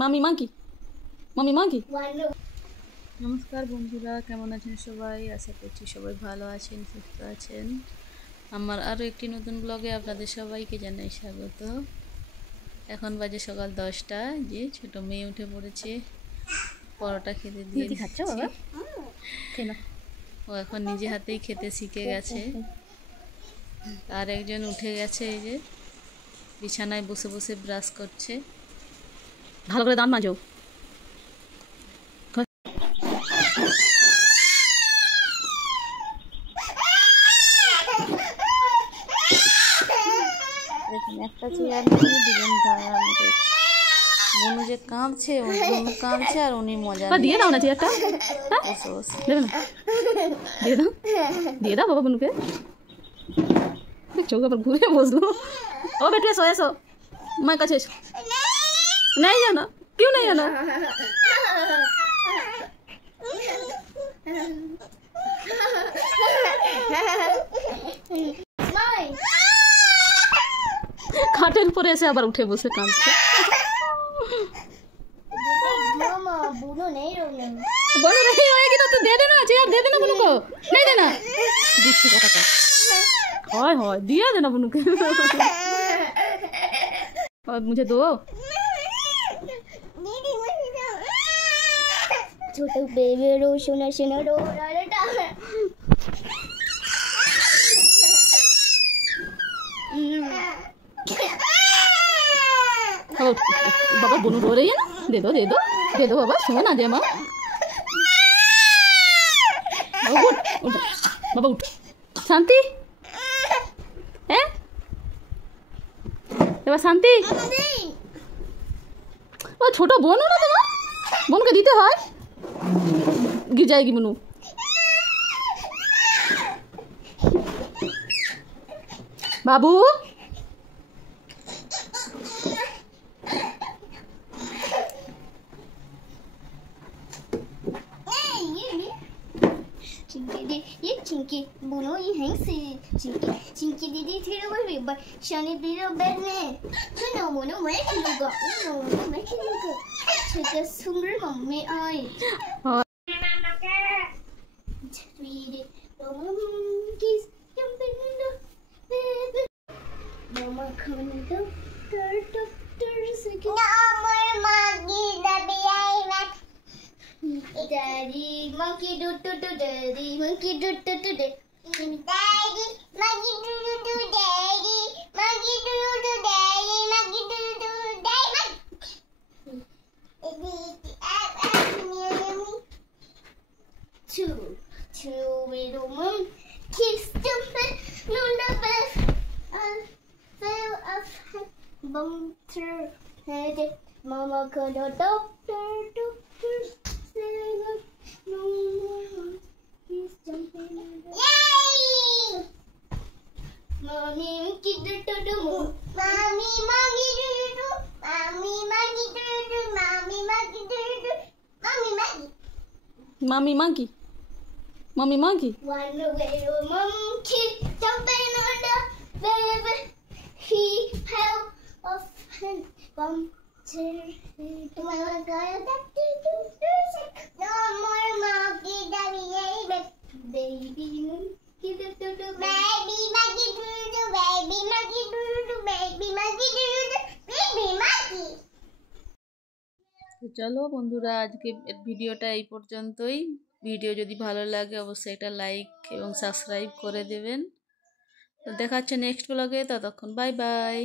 মামি মাকি মামি মাকি। নমস্কার বন্ধুরা, কেমন আছেন সবাই? আশা করছি সবাই ভালো আছেন, সুস্থ আছেন। আমার আরও একটি নতুন ব্লগে আপনাদের সবাইকে জানাই স্বাগত। এখন বাজে সকাল 10টা। যে ছোট মেয়ে উঠে পড়েছে, পরোটা খেতে দিয়ে দিচ্ছি। ও এখন নিজে হাতেই খেতে শিখে গেছে। আর একজন উঠে গেছে, এই যে বিছানায় বসে বসে ব্রাশ করছে। ভালো করে দাঁত মাজো। একটা চেয়ার নিয়ে দুজন দাঁড়ানো করছে। বনু যে কাঁদছে, বনু কাঁদছে আর উনি মজা দিয়ে দাও না চেয়ারটা। বসে বসে দেবে না, দিয়ে দাও, দিয়ে দাও বাবা বনুকে। চোখ আবার ঘুরে বসলো। ও বেটু এসো এসো, মায়ের কাছে এসো। नहीं जाना, क्यों नहीं जाना? खाटेर पर ऐसे आबार उठे बसे कांदছে। मामा बोलो नहीं होएगी तो दे देना, चेयर दे देना बुनु को। नहीं देना, दुष्ट कथा का। हाय हाय दिया देना बुनु को। और मुझे दो। छोटा बेबी रो सोना सोना रो बाबा बोनू रो रही है ना, दे दो दे दो दे दो बाबा, सो ना दे माँ। उठ उठ बाबा उठ। शांति है बाबा, शांति। ओ छोटा बोनू ना तुम्हारा, बोन के दीते है, गिर जाएगी मनु। बाबू ये चिंकी बोलो ये हैं से चिंकी दीदी तेरे को भी शानी तेरे बेड में सुनो बोलो मैं खेलूंगा, मैं खेलूंगा। छोटा सुंदर mummy I Mama come doctor second. No more monkey Daddy monkey do daddy monkey do daddy daddy monkey do daddy monkey do daddy monkey do daddy two little monkeys jumping on the bed and fell off bumped head. Mama called a doctor saying no more monkeys jumping on the bed. Yay! Mommy monkey do mommy monkey do mommy monkey do mommy monkey do mommy monkey mommy monkey mommy monkey. One little monkey jumping on the bed, he fell off and bumped her head. Mama got a doctor no more monkey baby baby monkey do baby monkey do baby monkey do baby monkey do baby monkey. তো চলো বন্ধুরা, আজকে ভিডিওটা এই পর্যন্তই। Video যদি ভালো লাগে অবশ্যই একটা লাইক এবং সাবস্ক্রাইব করে দেবেন। তো দেখা হচ্ছে নেক্সট ব্লগে, ততক্ষণ বাই বাই।